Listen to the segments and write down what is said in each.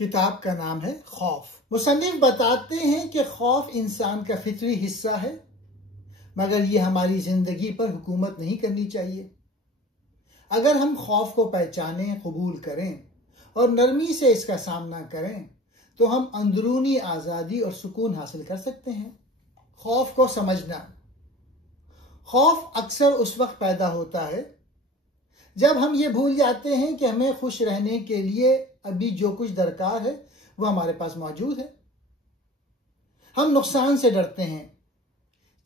किताब का नाम है खौफ। मुसन्निफ बताते हैं कि खौफ इंसान का फितरी हिस्सा है, मगर ये हमारी जिंदगी पर हुकूमत नहीं करनी चाहिए। अगर हम खौफ को पहचानें, कबूल करें और नरमी से इसका सामना करें तो हम अंदरूनी आज़ादी और सुकून हासिल कर सकते हैं। खौफ को समझना। खौफ अक्सर उस वक्त पैदा होता है जब हम ये भूल जाते हैं कि हमें खुश रहने के लिए अभी जो कुछ दरकार है वो हमारे पास मौजूद है। हम नुकसान से डरते हैं,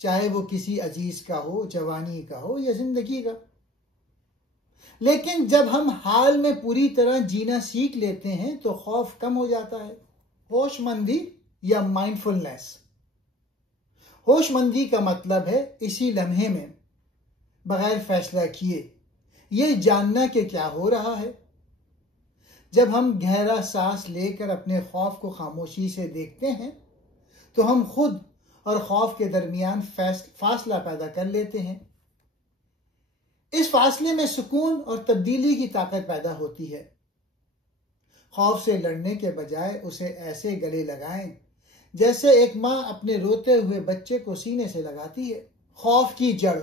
चाहे वो किसी अजीज का हो, जवानी का हो या जिंदगी का। लेकिन जब हम हाल में पूरी तरह जीना सीख लेते हैं तो खौफ कम हो जाता है। होशमंदी या माइंडफुलनेस। होशमंदी का मतलब है इसी लम्हे में बगैर फैसला किए ये जानना कि क्या हो रहा है। जब हम गहरा सांस लेकर अपने खौफ को खामोशी से देखते हैं तो हम खुद और खौफ के दरमियान फासला पैदा कर लेते हैं। इस फासले में सुकून और तब्दीली की ताकत पैदा होती है। खौफ से लड़ने के बजाय उसे ऐसे गले लगाएं जैसे एक माँ अपने रोते हुए बच्चे को सीने से लगाती है। खौफ की जड़।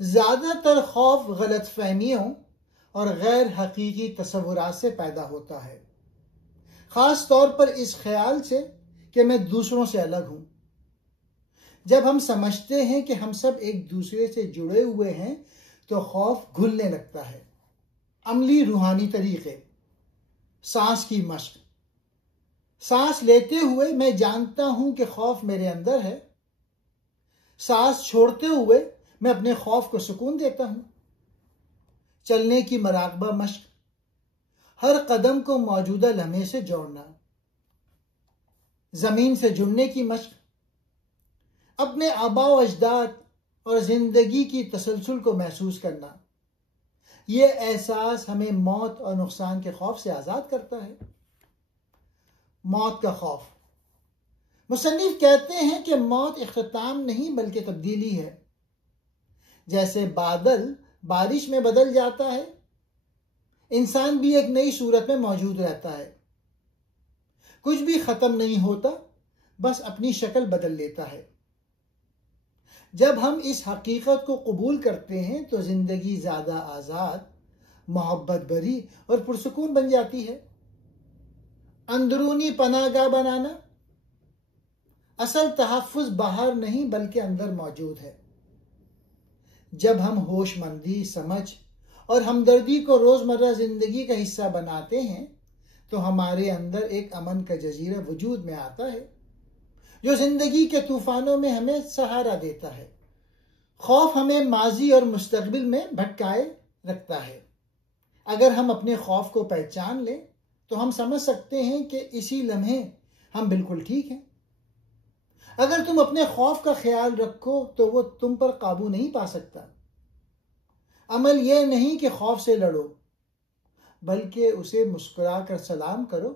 ज्यादातर खौफ गलतफहमियों और गैर हकीकी तस्वुरात से पैदा होता है, खास तौर पर इस ख्याल से कि मैं दूसरों से अलग हूं। जब हम समझते हैं कि हम सब एक दूसरे से जुड़े हुए हैं तो खौफ घुलने लगता है। अमली रूहानी तरीके। सांस की मश्क। सांस लेते हुए मैं जानता हूं कि खौफ मेरे अंदर है। सांस छोड़ते हुए मैं अपने खौफ को सुकून देता हूं। चलने की मराकबा मश्क। हर कदम को मौजूदा लम्हे से जोड़ना। जमीन से जुड़ने की मश्क। अपने आबाओ अजदाद और जिंदगी की तसलसल को महसूस करना। यह एहसास हमें मौत और नुकसान के खौफ से आजाद करता है। मौत का खौफ। मुसन्निफ कहते हैं कि मौत इख्तिताम नहीं बल्कि तब्दीली है। जैसे बादल बारिश में बदल जाता है, इंसान भी एक नई सूरत में मौजूद रहता है। कुछ भी खत्म नहीं होता, बस अपनी शक्ल बदल लेता है। जब हम इस हकीकत को कबूल करते हैं तो जिंदगी ज्यादा आजाद, मोहब्बत भरी और पुरसुकून बन जाती है। अंदरूनी पनाहगाह बनाना। असल तहफ्फुज बाहर नहीं बल्कि अंदर मौजूद है। जब हम होशमंदी, समझ और हमदर्दी को रोजमर्रा जिंदगी का हिस्सा बनाते हैं तो हमारे अंदर एक अमन का जजीरा वजूद में आता है जो जिंदगी के तूफानों में हमें सहारा देता है। खौफ हमें माजी और मुस्तकबिल में भटकाए रखता है। अगर हम अपने खौफ को पहचान लें तो हम समझ सकते हैं कि इसी लम्हे हम बिल्कुल ठीक हैं। अगर तुम अपने खौफ का ख्याल रखो तो वो तुम पर काबू नहीं पा सकता। अमल यह नहीं कि खौफ से लड़ो, बल्कि उसे मुस्कुरा कर सलाम करो,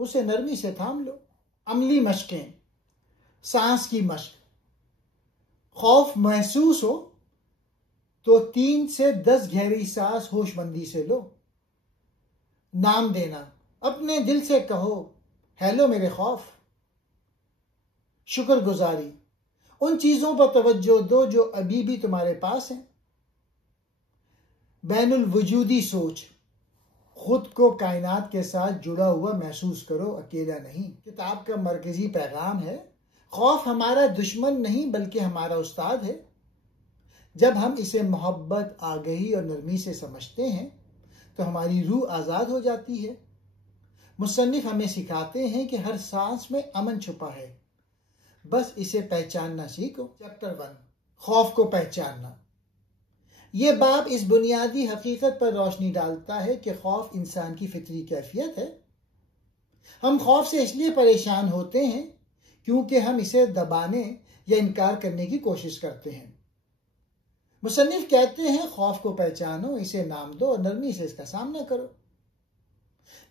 उसे नरमी से थाम लो। अमली मशकें। सांस की मश्क। खौफ महसूस हो तो 3 से 10 गहरी सांस होशमंदी से लो। नाम देना। अपने दिल से कहो, हेलो मेरे खौफ। शुक्रगुजारी। उन चीजों पर तवज्जो दो जो अभी भी तुम्हारे पास हैं। बैनुल वजूदी सोच। खुद को कायनात के साथ जुड़ा हुआ महसूस करो, अकेला नहीं। किताब का मरकजी पैगाम है, खौफ हमारा दुश्मन नहीं बल्कि हमारा उस्ताद है। जब हम इसे मोहब्बत, आगही और नरमी से समझते हैं तो हमारी रूह आजाद हो जाती है। मुसन्निफ हमें सिखाते हैं कि हर सांस में अमन छुपा है, बस इसे पहचानना सीखो। चैप्टर 1, खौफ को पहचानना। यह बाब इस बुनियादी हकीकत पर रोशनी डालता है कि खौफ इंसान की फितरी कैफियत है। हम खौफ से इसलिए परेशान होते हैं क्योंकि हम इसे दबाने या इनकार करने की कोशिश करते हैं। मुसन्निफ कहते हैं खौफ को पहचानो, इसे नाम दो और नरमी से इसका सामना करो।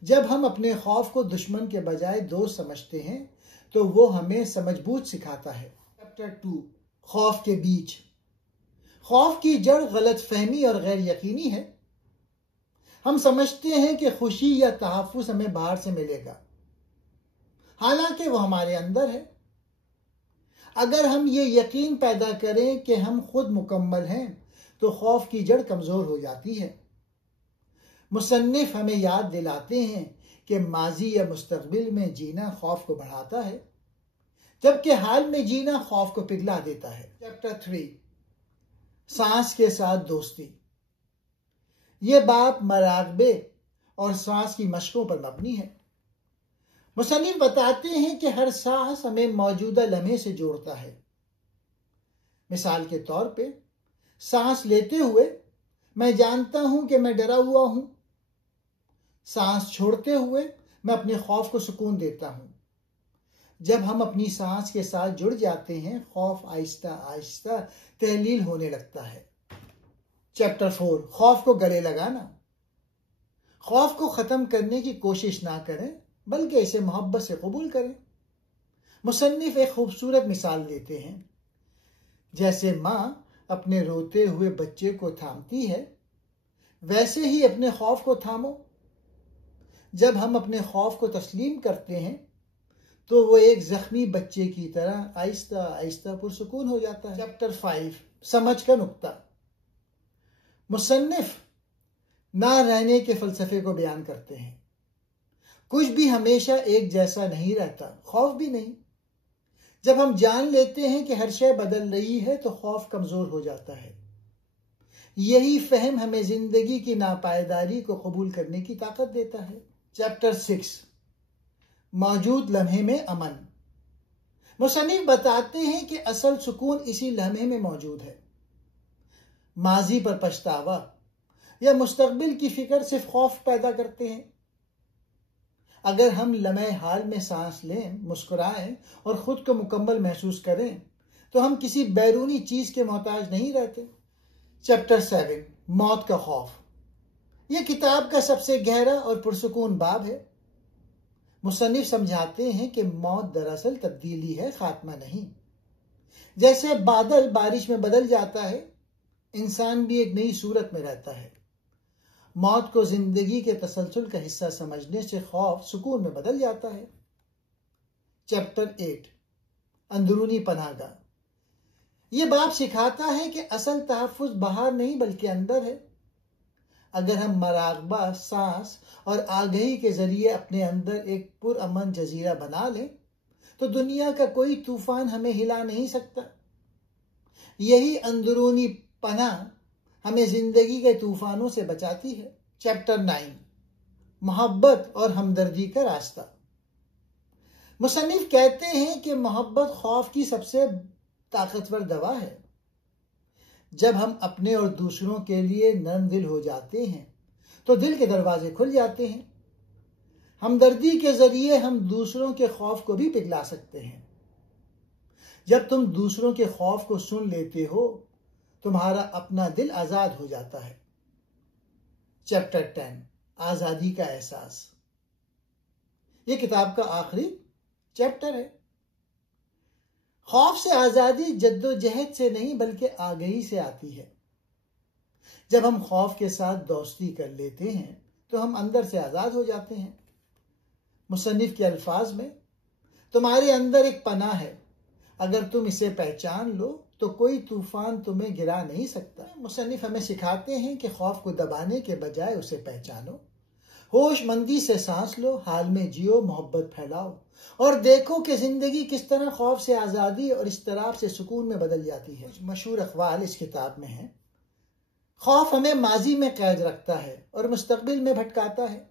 जब हम अपने खौफ को दुश्मन के बजाय दोस्त समझते हैं तो वो हमें समझबूझ सिखाता है। चैप्टर 2, खौफ के बीज। खौफ की जड़ गलत फहमी और गैर यकीनी है। हम समझते हैं कि खुशी या तहफ्फुज़ हमें बाहर से मिलेगा, हालांकि वो हमारे अंदर है। अगर हम ये यकीन पैदा करें कि हम खुद मुकम्मल हैं तो खौफ की जड़ कमज़ोर हो जाती है। मुसन्निफ हमें याद दिलाते हैं कि माजी या मुस्तकबिल में जीना खौफ को बढ़ाता है, जबकि हाल में जीना खौफ को पिघला देता है। चैप्टर 3, सांस के साथ दोस्ती। ये बाब मराकबे और सांस की मशकों पर मबनी है। मुसन्निफ बताते हैं कि हर सांस हमें मौजूदा लम्हे से जोड़ता है। मिसाल के तौर पे, सांस लेते हुए मैं जानता हूं कि मैं डरा हुआ हूं। सांस छोड़ते हुए मैं अपने खौफ को सुकून देता हूं। जब हम अपनी सांस के साथ जुड़ जाते हैं, खौफ आहिस्ता आहिस्ता तहलील होने लगता है। चैप्टर 4, खौफ को गले लगाना। खौफ को खत्म करने की कोशिश ना करें, बल्कि इसे मोहब्बत से कबूल करें। मुसन्निफ एक खूबसूरत मिसाल देते हैं। जैसे माँ अपने रोते हुए बच्चे को थामती है, वैसे ही अपने खौफ को थामो। जब हम अपने खौफ को तस्लीम करते हैं तो वो एक जख्मी बच्चे की तरह आहिस्ता आहिस्ता पुरसुकून हो जाता है। चैप्टर 5, समझ का नुक्ता। मुसन्निफ ना रहने के फलसफे को बयान करते हैं। कुछ भी हमेशा एक जैसा नहीं रहता, खौफ भी नहीं। जब हम जान लेते हैं कि हर शय बदल रही है तो खौफ कमजोर हो जाता है। यही फहम हमें जिंदगी की नापायदारी को कबूल करने की ताकत देता है। चैप्टर 6, मौजूद लम्हे में अमन। मुसन्निफ बताते हैं कि असल सुकून इसी लम्हे में मौजूद है। माजी पर पछतावा या मुस्तकबिल की फिक्र सिर्फ खौफ पैदा करते हैं। अगर हम लम्हे हाल में सांस लें, मुस्कुराएं और खुद को मुकम्मल महसूस करें तो हम किसी बैरूनी चीज के मोहताज नहीं रहते। चैप्टर 7, मौत का खौफ। यह किताब का सबसे गहरा और पुरसुकून बाब है। मुसन्निफ समझाते हैं कि मौत दरअसल तब्दीली है, खात्मा नहीं। जैसे बादल बारिश में बदल जाता है, इंसान भी एक नई सूरत में रहता है। मौत को जिंदगी के तसलसल का हिस्सा समझने से खौफ सुकून में बदल जाता है। चैप्टर 8, अंदरूनी पनाहगाह। यह बाब सिखाता है कि असल तहफ्फुज़ बाहर नहीं बल्कि अंदर है। अगर हम मराकबा, सांस और आगही के जरिए अपने अंदर एक पुरअमन जजीरा बना लें तो दुनिया का कोई तूफान हमें हिला नहीं सकता। यही अंदरूनी पनाह हमें जिंदगी के तूफानों से बचाती है। चैप्टर 9, मोहब्बत और हमदर्दी का रास्ता। मुसन्निफ कहते हैं कि मोहब्बत खौफ की सबसे ताकतवर दवा है। जब हम अपने और दूसरों के लिए नरम दिल हो जाते हैं तो दिल के दरवाजे खुल जाते हैं। हमदर्दी के जरिए हम दूसरों के खौफ को भी पिघला सकते हैं। जब तुम दूसरों के खौफ को सुन लेते हो, तुम्हारा अपना दिल आजाद हो जाता है। चैप्टर 10, आजादी का एहसास। यह किताब का आखिरी चैप्टर है। खौफ से आजादी जद्दोजहद से नहीं बल्कि आगही से आती है। जब हम खौफ के साथ दोस्ती कर लेते हैं तो हम अंदर से आजाद हो जाते हैं। मुसन्निफ के अल्फाज में, तुम्हारे अंदर एक पनाह है, अगर तुम इसे पहचान लो तो कोई तूफान तुम्हें गिरा नहीं सकता। मुसन्निफ हमें सिखाते हैं कि खौफ को दबाने के बजाय उसे पहचानो, होशमंदी से सांस लो, हाल में जियो, मोहब्बत फैलाओ और देखो कि जिंदगी किस तरह खौफ से आज़ादी और इज़्तिराब से सुकून में बदल जाती है। मशहूर अक़वाल इस किताब में है। खौफ हमें माजी में कैद रखता है और मुस्तकबिल में भटकाता है।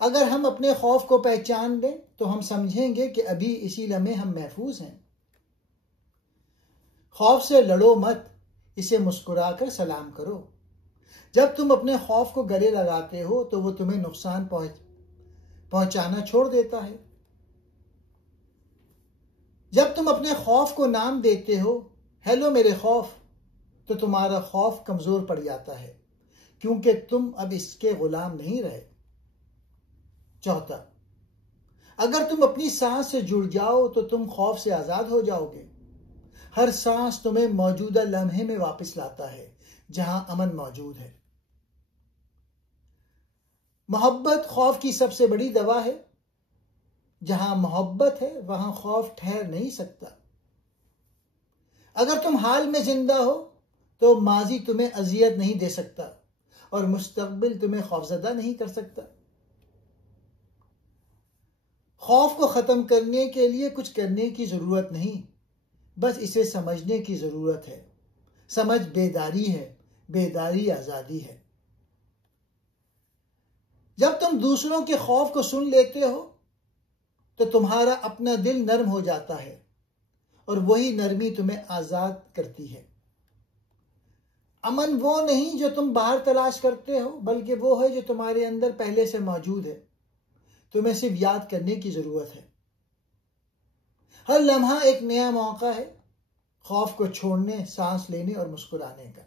अगर हम अपने खौफ को पहचान लें तो हम समझेंगे कि अभी इसी लम्हे हम महफूज हैं। खौफ से लड़ो मत, इसे मुस्कुराकर सलाम करो। जब तुम अपने खौफ को गले लगाते हो तो वो तुम्हें नुकसान पहुंचाना छोड़ देता है। जब तुम अपने खौफ को नाम देते हो, हेलो मेरे खौफ, तो तुम्हारा खौफ कमजोर पड़ जाता है क्योंकि तुम अब इसके गुलाम नहीं रहे। चौथा, अगर तुम अपनी सांस से जुड़ जाओ तो तुम खौफ से आजाद हो जाओगे। हर सांस तुम्हें मौजूदा लम्हे में वापस लाता है जहां अमन मौजूद है। मोहब्बत खौफ की सबसे बड़ी दवा है। जहां मोहब्बत है वहां खौफ ठहर नहीं सकता। अगर तुम हाल में जिंदा हो तो माजी तुम्हें अजियत नहीं दे सकता और मुस्तकबिल तुम्हें खौफजदा नहीं कर सकता। खौफ को खत्म करने के लिए कुछ करने की जरूरत नहीं, बस इसे समझने की जरूरत है। समझ बेदारी है, बेदारी आजादी है। जब तुम दूसरों के खौफ को सुन लेते हो तो तुम्हारा अपना दिल नर्म हो जाता है और वही नरमी तुम्हें आजाद करती है। अमन वो नहीं जो तुम बाहर तलाश करते हो, बल्कि वो है जो तुम्हारे अंदर पहले से मौजूद है। तुम्हें सिर्फ याद करने की जरूरत है। हर लम्हा एक नया मौका है खौफ को छोड़ने, सांस लेने और मुस्कुराने का।